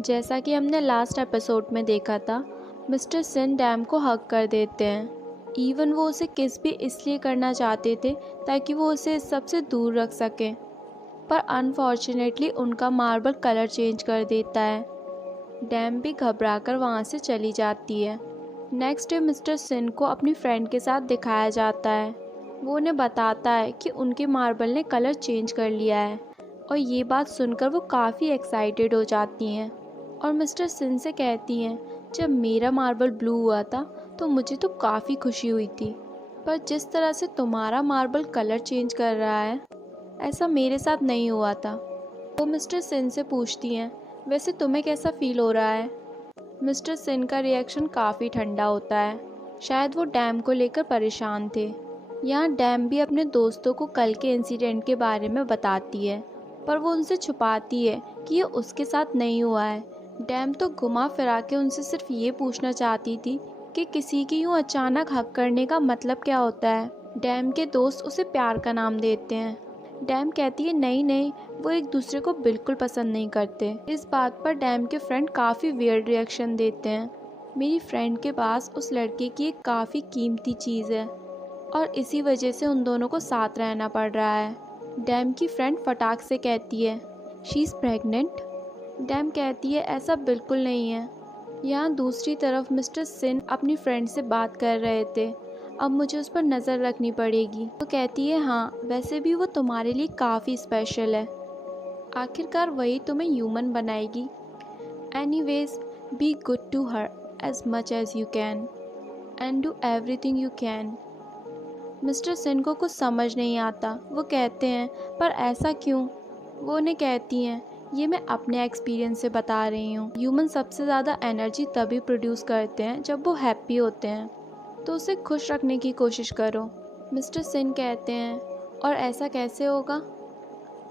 जैसा कि हमने लास्ट एपिसोड में देखा था, मिस्टर सिन डैम को हक कर देते हैं। इवन वो उसे किस भी इसलिए करना चाहते थे ताकि वो उसे इस सब से दूर रख सकें, पर अनफॉर्चुनेटली उनका मार्बल कलर चेंज कर देता है। डैम भी घबराकर वहाँ से चली जाती है। नेक्स्ट डे मिस्टर सिन को अपनी फ्रेंड के साथ दिखाया जाता है। वो उन्हें बताता है कि उनके मार्बल ने कलर चेंज कर लिया है, और ये बात सुनकर वो काफ़ी एक्साइटेड हो जाती हैं और मिस्टर सिन से कहती हैं, जब मेरा मार्बल ब्लू हुआ था तो मुझे तो काफ़ी खुशी हुई थी, पर जिस तरह से तुम्हारा मार्बल कलर चेंज कर रहा है ऐसा मेरे साथ नहीं हुआ था। वो मिस्टर सिन से पूछती हैं, वैसे तुम्हें कैसा फील हो रहा है? मिस्टर सिन का रिएक्शन काफ़ी ठंडा होता है। शायद वो डैम को लेकर परेशान थे। यहाँ डैम भी अपने दोस्तों को कल के इंसिडेंट के बारे में बताती है, पर वो उनसे छुपाती है कि ये उसके साथ नहीं हुआ है। डैम तो घुमा फिरा के उनसे सिर्फ ये पूछना चाहती थी कि किसी की यूँ अचानक हक करने का मतलब क्या होता है। डैम के दोस्त उसे प्यार का नाम देते हैं। डैम कहती है नहीं नहीं, वो एक दूसरे को बिल्कुल पसंद नहीं करते। इस बात पर डैम के फ्रेंड काफ़ी वियर्ड रिएक्शन देते हैं। मेरी फ्रेंड के पास उस लड़के की एक काफ़ी कीमती चीज़ है और इसी वजह से उन दोनों को साथ रहना पड़ रहा है। डैम की फ्रेंड फटाक से कहती है, शी इज़ प्रेग्नेंट। डैम कहती है ऐसा बिल्कुल नहीं है। यहाँ दूसरी तरफ मिस्टर सिन अपनी फ्रेंड से बात कर रहे थे। अब मुझे उस पर नज़र रखनी पड़ेगी। तो कहती है हाँ, वैसे भी वो तुम्हारे लिए काफ़ी स्पेशल है। आखिरकार वही तुम्हें ह्यूमन बनाएगी। Anyways, be good to her as much as you can and do everything you can. Mister सिन को कुछ समझ नहीं आता। वो कहते हैं पर ऐसा क्यों? वो उन्हें कहती हैं, ये मैं अपने एक्सपीरियंस से बता रही हूँ। ह्यूमन सबसे ज़्यादा एनर्जी तभी प्रोड्यूस करते हैं जब वो हैप्पी होते हैं, तो उसे खुश रखने की कोशिश करो। मिस्टर सिन कहते हैं और ऐसा कैसे होगा?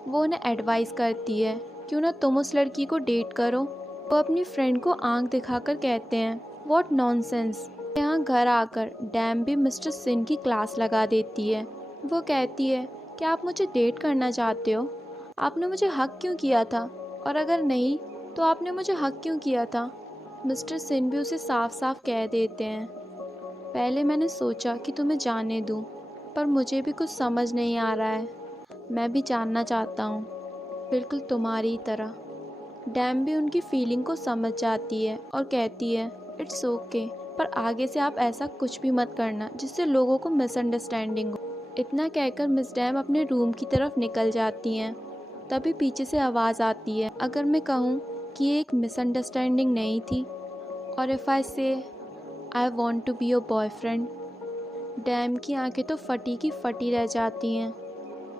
वो उन्हें एडवाइस करती है, क्यों ना तुम उस लड़की को डेट करो। वो अपनी फ्रेंड को आंख दिखाकर कहते हैं, व्हाट नॉनसेंस। यहाँ घर आकर डैम भी मिस्टर सिन की क्लास लगा देती है। वो कहती है, क्या आप मुझे डेट करना चाहते हो? आपने मुझे हक क्यों किया था? और अगर नहीं तो आपने मुझे हक क्यों किया था? मिस्टर सिन भी उसे साफ साफ कह देते हैं, पहले मैंने सोचा कि तुम्हें जाने दूं, पर मुझे भी कुछ समझ नहीं आ रहा है। मैं भी जानना चाहता हूँ, बिल्कुल तुम्हारी तरह। डैम भी उनकी फीलिंग को समझ जाती है और कहती है, इट्स ओके, पर आगे से आप ऐसा कुछ भी मत करना जिससे लोगों को मिसअंडरस्टैंडिंग हो। इतना कहकर मिस डैम अपने रूम की तरफ निकल जाती हैं। तभी पीछे से आवाज़ आती है, अगर मैं कहूँ कि ये एक मिसअंडरस्टैंडिंग नहीं थी, और if I say I want to be your boyfriend. डैम की आंखें तो फटी की फटी रह जाती हैं।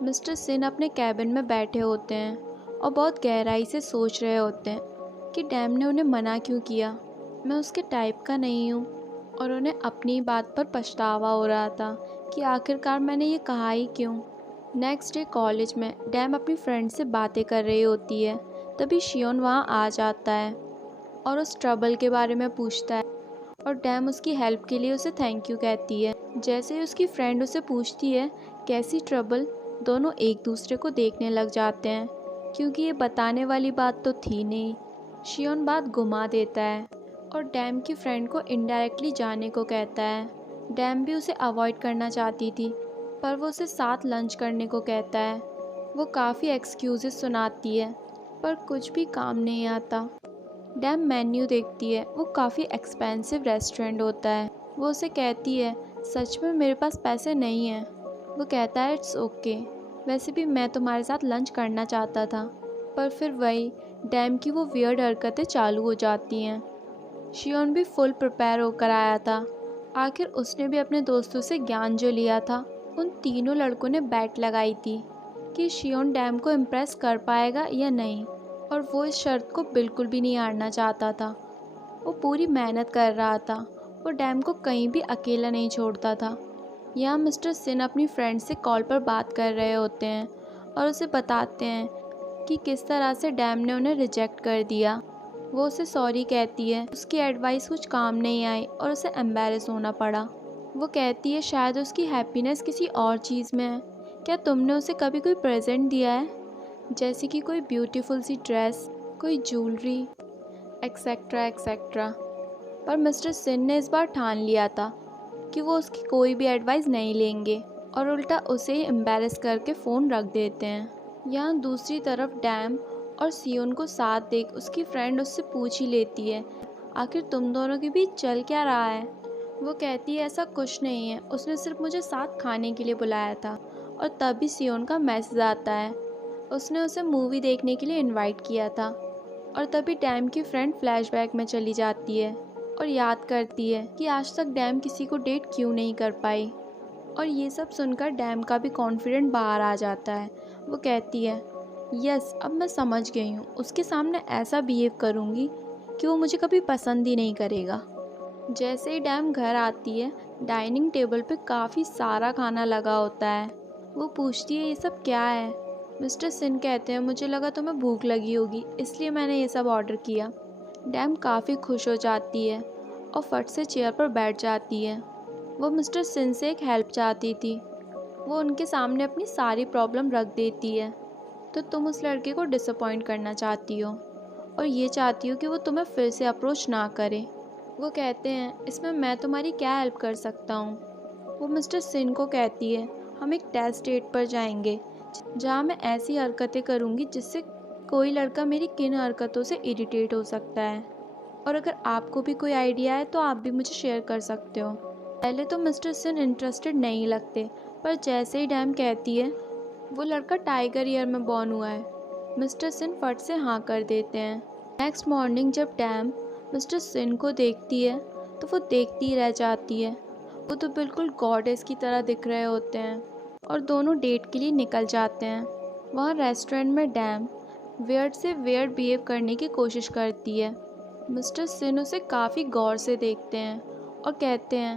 मिस्टर सिन अपने कैबिन में बैठे होते हैं और बहुत गहराई से सोच रहे होते हैं कि डैम ने उन्हें मना क्यों किया। मैं उसके टाइप का नहीं हूँ, और उन्हें अपनी बात पर पछतावा हो रहा था कि आखिरकार मैंने ये कहा ही क्यों। नेक्स्ट डे कॉलेज में डैम अपनी फ्रेंड से बातें कर रही होती है। तभी शियोन वहाँ आ जाता है और उस ट्रबल के बारे में पूछता है, और डैम उसकी हेल्प के लिए उसे थैंक यू कहती है। जैसे ही उसकी फ्रेंड उसे पूछती है कैसी ट्रबल, दोनों एक दूसरे को देखने लग जाते हैं, क्योंकि ये बताने वाली बात तो थी नहीं। शियोन बात घुमा देता है और डैम की फ्रेंड को इनडायरेक्टली जाने को कहता है। डैम भी उसे अवॉइड करना चाहती थी, पर वो उसे साथ लंच करने को कहता है। वो काफ़ी एक्सक्यूजेस सुनाती है, पर कुछ भी काम नहीं आता। डैम मेन्यू देखती है, वो काफ़ी एक्सपेंसिव रेस्टोरेंट होता है। वो उसे कहती है, सच में मेरे पास पैसे नहीं हैं। वो कहता है, इट्स ओके, वैसे भी मैं तुम्हारे साथ लंच करना चाहता था। पर फिर वही डैम की वो वियर्ड हरकतें चालू हो जाती हैं। शियोन भी फुल प्रिपेयर होकर आया था। आखिर उसने भी अपने दोस्तों से ज्ञान जो लिया था। उन तीनों लड़कों ने बैट लगाई थी कि शियोन डैम को इम्प्रेस कर पाएगा या नहीं, और वो इस शर्त को बिल्कुल भी नहीं हारना चाहता था। वो पूरी मेहनत कर रहा था। वो डैम को कहीं भी अकेला नहीं छोड़ता था। यहाँ मिस्टर सिन अपनी फ्रेंड से कॉल पर बात कर रहे होते हैं और उसे बताते हैं कि किस तरह से डैम ने उन्हें रिजेक्ट कर दिया। वो उसे सॉरी कहती है, उसकी एडवाइस कुछ काम नहीं आई और उसे एम्बैरेस होना पड़ा। वो कहती है शायद उसकी हैप्पीनेस किसी और चीज़ में है। क्या तुमने उसे कभी कोई प्रेजेंट दिया है, जैसे कि कोई ब्यूटीफुल सी ड्रेस, कोई ज्वेलरी? Etcetera etcetera. पर मिस्टर सिन ने इस बार ठान लिया था कि वो उसकी कोई भी एडवाइस नहीं लेंगे और उल्टा उसे ही एम्बैरेस करके फ़ोन रख देते हैं। यहाँ दूसरी तरफ डैम और सियोन को साथ देख उसकी फ्रेंड उससे पूछ ही लेती है, आखिर तुम दोनों के बीच चल क्या रहा है। वो कहती है ऐसा कुछ नहीं है, उसने सिर्फ मुझे साथ खाने के लिए बुलाया था। और तभी सियोन का मैसेज आता है, उसने उसे मूवी देखने के लिए इनवाइट किया था। और तभी डैम की फ्रेंड फ्लैशबैक में चली जाती है और याद करती है कि आज तक डैम किसी को डेट क्यों नहीं कर पाई। और ये सब सुनकर डैम का भी कॉन्फिडेंट बाहर आ जाता है। वो कहती है यस, अब मैं समझ गई हूँ, उसके सामने ऐसा बिहेव करूँगी कि वो मुझे कभी पसंद ही नहीं करेगा। जैसे ही डैम घर आती है, डाइनिंग टेबल पे काफ़ी सारा खाना लगा होता है। वो पूछती है ये सब क्या है। मिस्टर सिन कहते हैं मुझे लगा तुम्हें भूख लगी होगी, इसलिए मैंने ये सब ऑर्डर किया। डैम काफ़ी खुश हो जाती है और फट से चेयर पर बैठ जाती है। वो मिस्टर सिन से एक हेल्प चाहती थी। वो उनके सामने अपनी सारी प्रॉब्लम रख देती है। तो तुम उस लड़के को डिसअपॉइंट करना चाहती हो और ये चाहती हो कि वो तुम्हें फिर से अप्रोच ना करे। वो कहते हैं इसमें मैं तुम्हारी क्या हेल्प कर सकता हूँ। वो मिस्टर सिन को कहती है हम एक टेस्ट डेट पर जाएंगे जहाँ मैं ऐसी हरकतें करूँगी जिससे कोई लड़का मेरी किन हरकतों से इरिटेट हो सकता है। और अगर आपको भी कोई आइडिया है तो आप भी मुझे शेयर कर सकते हो। पहले तो मिस्टर सिन इंटरेस्टेड नहीं लगते, पर जैसे ही डैम कहती है वो लड़का टाइगर ईयर में बॉर्न हुआ है, मिस्टर सिन फट से हाँ कर देते हैं। नेक्स्ट मॉर्निंग जब डैम मिस्टर सिन को देखती है तो वो देखती ही रह जाती है। वो तो बिल्कुल गॉडेस की तरह दिख रहे होते हैं और दोनों डेट के लिए निकल जाते हैं। वहाँ रेस्टोरेंट में डैम वियर्ड से वियर्ड बिहेव करने की कोशिश करती है। मिस्टर सिन उसे काफ़ी गौर से देखते हैं और कहते हैं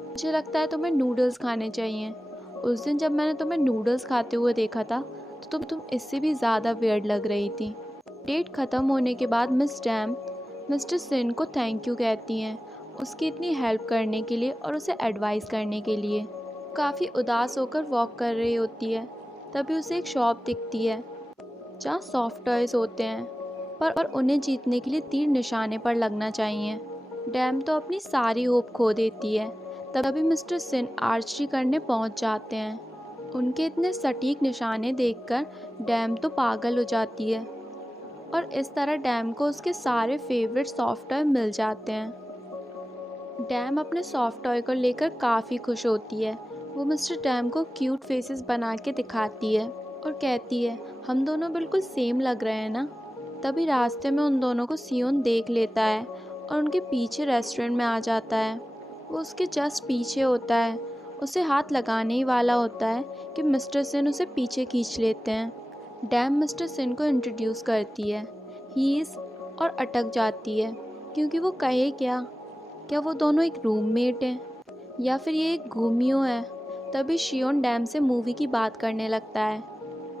मुझे लगता है तुम्हें नूडल्स खाने चाहिए। उस दिन जब मैंने तुम्हें नूडल्स खाते हुए देखा था तो तुम इससे भी ज़्यादा वियर्ड लग रही थी। डेट ख़त्म होने के बाद मिस डैम मिस्टर सिन को थैंक यू कहती हैं उसकी इतनी हेल्प करने के लिए और उसे एडवाइस करने के लिए। काफ़ी उदास होकर वॉक कर रही होती है, तभी उसे एक शॉप दिखती है जहाँ सॉफ्ट टॉयज़ होते हैं, पर उन्हें जीतने के लिए तीर निशाने पर लगना चाहिए। डैम तो अपनी सारी होप खो देती है। तभी मिस्टर सिन आर्चरी करने पहुँच जाते हैं। उनके इतने सटीक निशाने देखकर डैम तो पागल हो जाती है और इस तरह डैम को उसके सारे फेवरेट सॉफ्ट टॉय मिल जाते हैं। डैम अपने सॉफ्ट टॉय को लेकर काफ़ी खुश होती है। वो मिस्टर डैम को क्यूट फेसेस बना के दिखाती है और कहती है हम दोनों बिल्कुल सेम लग रहे हैं ना। तभी रास्ते में उन दोनों को सियोन देख लेता है और उनके पीछे रेस्टोरेंट में आ जाता है। वो उसके जस्ट पीछे होता है, उसे हाथ लगाने ही वाला होता है कि मिस्टर सिन उसे पीछे खींच लेते हैं। डैम मिस्टर सिन को इंट्रोड्यूस करती है, ही इज़, और अटक जाती है क्योंकि वो कहे क्या वो दोनों एक रूममेट हैं या फिर ये एक घूमियो है। तभी शियोन डैम से मूवी की बात करने लगता है।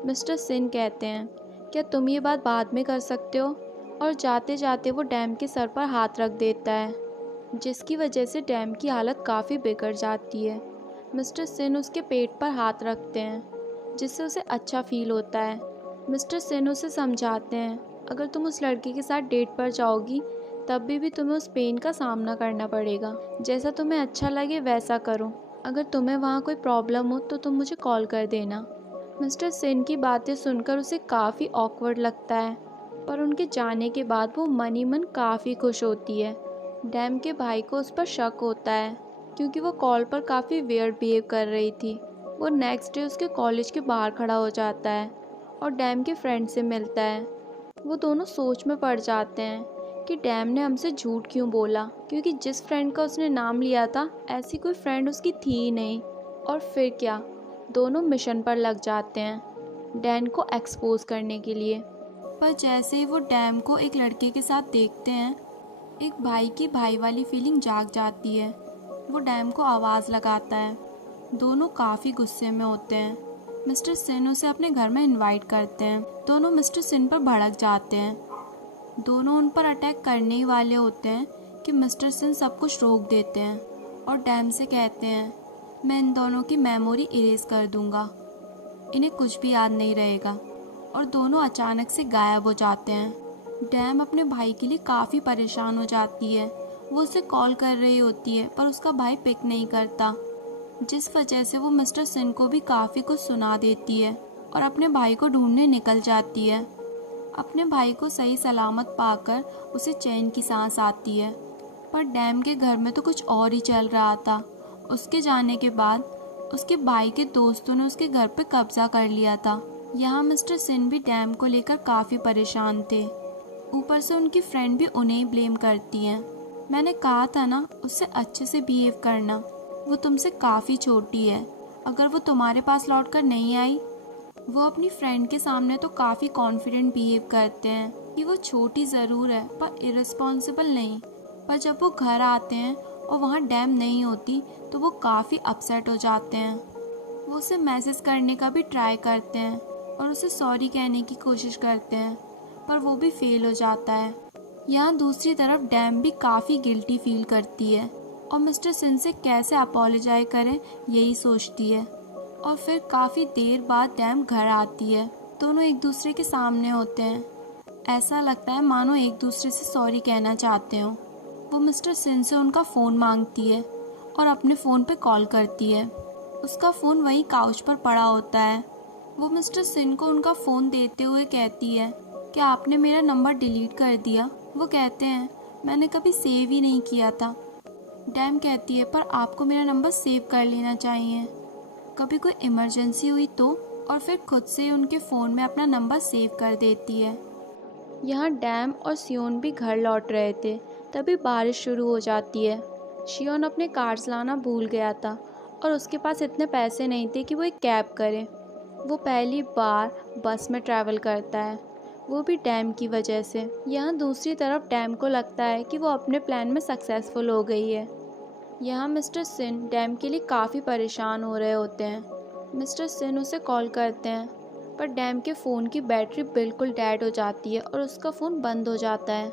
मिस्टर सिन कहते हैं क्या तुम ये बात बाद में कर सकते हो, और जाते जाते वो डैम के सर पर हाथ रख देता है जिसकी वजह से डैम की हालत काफ़ी बिगड़ जाती है। मिस्टर सिन उसके पेट पर हाथ रखते हैं जिससे उसे अच्छा फील होता है। मिस्टर सिन उसे समझाते हैं अगर तुम उस लड़के के साथ डेट पर जाओगी तब भी तुम्हें उस पेन का सामना करना पड़ेगा। जैसा तुम्हें अच्छा लगे वैसा करो, अगर तुम्हें वहाँ कोई प्रॉब्लम हो तो तुम मुझे कॉल कर देना। मिस्टर सिन की बातें सुनकर उसे काफ़ी ऑकवर्ड लगता है, पर उनके जाने के बाद वो मन ही मन काफ़ी खुश होती है। डैम के भाई को उस पर शक होता है क्योंकि वो कॉल पर काफ़ी वियर्ड बिहेव कर रही थी। वो नेक्स्ट डे उसके कॉलेज के बाहर खड़ा हो जाता है और डैम के फ्रेंड से मिलता है। वो दोनों सोच में पड़ जाते हैं कि डैम ने हमसे झूठ क्यों बोला, क्योंकि जिस फ्रेंड का उसने नाम लिया था ऐसी कोई फ्रेंड उसकी थी ही नहीं। और फिर क्या, दोनों मिशन पर लग जाते हैं डैन को एक्सपोज करने के लिए। पर जैसे ही वो डैम को एक लड़के के साथ देखते हैं, एक भाई की भाई वाली फीलिंग जाग जाती है। वो डैम को आवाज़ लगाता है। दोनों काफ़ी गुस्से में होते हैं। मिस्टर सिन उसे अपने घर में इनवाइट करते हैं। दोनों मिस्टर सिन पर भड़क जाते हैं। दोनों उन पर अटैक करने ही वाले होते हैं कि मिस्टर सिन सब कुछ रोक देते हैं और डैम से कहते हैं मैं इन दोनों की मेमोरी इरेज कर दूंगा, इन्हें कुछ भी याद नहीं रहेगा। और दोनों अचानक से गायब हो जाते हैं। डैम अपने भाई के लिए काफ़ी परेशान हो जाती है। वो उसे कॉल कर रही होती है पर उसका भाई पिक नहीं करता, जिस वजह से वो मिस्टर सिन को भी काफ़ी कुछ सुना देती है और अपने भाई को ढूंढने निकल जाती है। अपने भाई को सही सलामत पाकर उसे चैन की सांस आती है। पर डैम के घर में तो कुछ और ही चल रहा था। उसके जाने के बाद उसके भाई के दोस्तों ने उसके घर पे कब्जा कर लिया था। यहाँ मिस्टर सिन भी डैम को लेकर काफ़ी परेशान थे। ऊपर से उनकी फ्रेंड भी उन्हें ही ब्लेम करती हैं। मैंने कहा था ना उससे अच्छे से बिहेव करना, वो तुमसे काफ़ी छोटी है। अगर वो तुम्हारे पास लौट कर नहीं आई। वो अपनी फ्रेंड के सामने तो काफ़ी कॉन्फिडेंट बिहेव करते हैं कि वो छोटी ज़रूर है पर इररिस्पॉन्सिबल नहीं। पर जब वो घर आते हैं और वहाँ डैम नहीं होती तो वो काफ़ी अपसेट हो जाते हैं। वो उसे मैसेज करने का भी ट्राई करते हैं और उसे सॉरी कहने की कोशिश करते हैं, पर वो भी फेल हो जाता है। यहाँ दूसरी तरफ डैम भी काफ़ी गिल्टी फील करती है और मिस्टर सिन से कैसे अपोलोजाइज करें यही सोचती है। और फिर काफ़ी देर बाद डैम घर आती है। दोनों एक दूसरे के सामने होते हैं। ऐसा लगता है मानो एक दूसरे से सॉरी कहना चाहते हो। वो मिस्टर सिन से उनका फ़ोन मांगती है और अपने फ़ोन पे कॉल करती है। उसका फ़ोन वहीं काउच पर पड़ा होता है। वो मिस्टर सिन को उनका फ़ोन देते हुए कहती है, क्या आपने मेरा नंबर डिलीट कर दिया? वो कहते हैं, मैंने कभी सेव ही नहीं किया था। डैम कहती है, पर आपको मेरा नंबर सेव कर लेना चाहिए, कभी कोई इमरजेंसी हुई तो। और फिर खुद से उनके फ़ोन में अपना नंबर सेव कर देती है। यहाँ डैम और सियोन भी घर लौट रहे थे, तभी बारिश शुरू हो जाती है। शियोन अपने कार्ड्स लाना भूल गया था और उसके पास इतने पैसे नहीं थे कि वो एक कैब करे। वो पहली बार बस में ट्रैवल करता है, वो भी डैम की वजह से। यहाँ दूसरी तरफ डैम को लगता है कि वो अपने प्लान में सक्सेसफुल हो गई है। यहाँ मिस्टर सिन डैम के लिए काफ़ी परेशान हो रहे होते हैं। मिस्टर सिन उसे कॉल करते हैं पर डैम के फ़ोन की बैटरी बिल्कुल डेड हो जाती है और उसका फ़ोन बंद हो जाता है।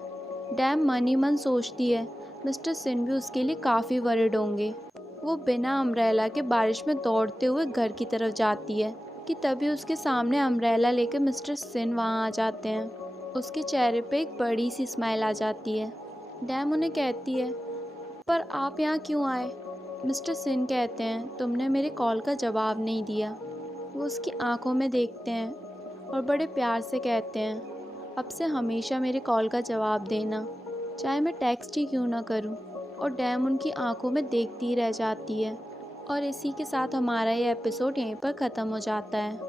डैम मन ही मन सोचती है मिस्टर सिन भी उसके लिए काफ़ी वरिड होंगे। वो बिना अम्ब्रेला के बारिश में दौड़ते हुए घर की तरफ जाती है कि तभी उसके सामने अम्ब्रेला लेकर मिस्टर सिन वहाँ आ जाते हैं। उसके चेहरे पे एक बड़ी सी स्माइल आ जाती है। डैम उन्हें कहती है, पर आप यहाँ क्यों आए? मिस्टर सिन कहते हैं, तुमने मेरे कॉल का जवाब नहीं दिया। वो उसकी आंखों में देखते हैं और बड़े प्यार से कहते हैं, अब से हमेशा मेरे कॉल का जवाब देना, चाहे मैं टेक्स्ट ही क्यों ना करूं। और डैम उनकी आंखों में देखती ही रह जाती है। और इसी के साथ हमारा ये एपिसोड यहीं पर ख़त्म हो जाता है।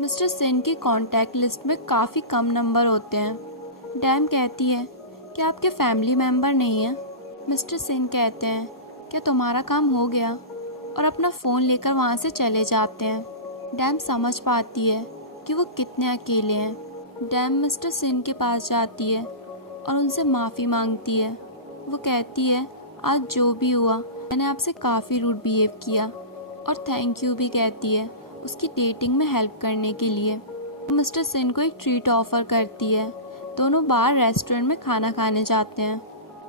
मिस्टर सिन की कॉन्टैक्ट लिस्ट में काफ़ी कम नंबर होते हैं। डैम कहती है, क्या आपके फैमिली मेम्बर नहीं हैं? मिस्टर सिन कहते हैं, क्या तुम्हारा काम हो गया? और अपना फ़ोन लेकर वहाँ से चले जाते हैं। डैम समझ पाती है कि वो कितने अकेले हैं। डैम मिस्टर सिन के पास जाती है और उनसे माफ़ी मांगती है। वो कहती है, आज जो भी हुआ मैंने आपसे काफ़ी रूड बिहेव किया, और थैंक यू भी कहती है उसकी डेटिंग में हेल्प करने के लिए। मिस्टर सिन को एक ट्रीट ऑफर करती है। दोनों बाहर रेस्टोरेंट में खाना खाने जाते हैं।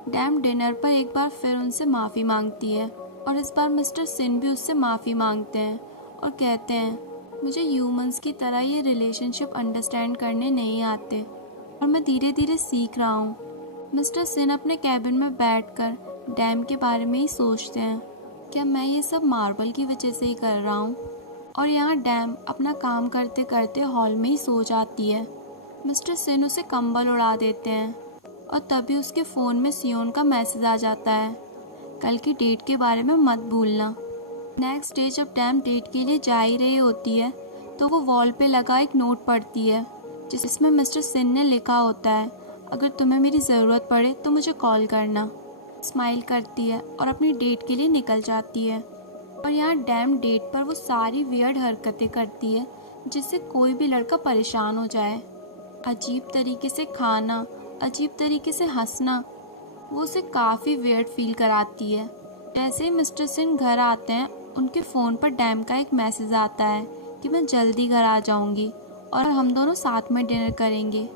डैम डिनर पर एक बार फिर उनसे माफ़ी मांगती है और इस बार मिस्टर सिन भी उससे माफ़ी मांगते हैं और कहते हैं, मुझे ह्यूमंस की तरह ये रिलेशनशिप अंडरस्टैंड करने नहीं आते और मैं धीरे धीरे सीख रहा हूँ। मिस्टर सिन अपने कैबिन में बैठकर डैम के बारे में ही सोचते हैं, क्या मैं ये सब मार्बल की वजह से ही कर रहा हूँ? और यहाँ डैम अपना काम करते करते हॉल में ही सो जाती है। मिस्टर सिन उसे कंबल उड़ा देते हैं और तभी उसके फ़ोन में सियोन का मैसेज आ जाता है, कल की डेट के बारे में मत भूलना। नेक्स्ट डे जब डैम डेट के लिए जा ही रही होती है तो वो वॉल पे लगा एक नोट पढ़ती है जिसमें मिस्टर सिन ने लिखा होता है, अगर तुम्हें मेरी ज़रूरत पड़े तो मुझे कॉल करना। स्माइल करती है और अपनी डेट के लिए निकल जाती है। और यहाँ डैम डेट पर वो सारी वियर्ड हरकतें करती है जिससे कोई भी लड़का परेशान हो जाए। अजीब तरीके से खाना, अजीब तरीके से हंसना, वो उसे काफ़ी वियर्ड फील कराती है। जैसे ही मिस्टर सिन घर आते हैं उनके फ़ोन पर डैम का एक मैसेज आता है कि मैं जल्दी घर आ जाऊंगी और हम दोनों साथ में डिनर करेंगे।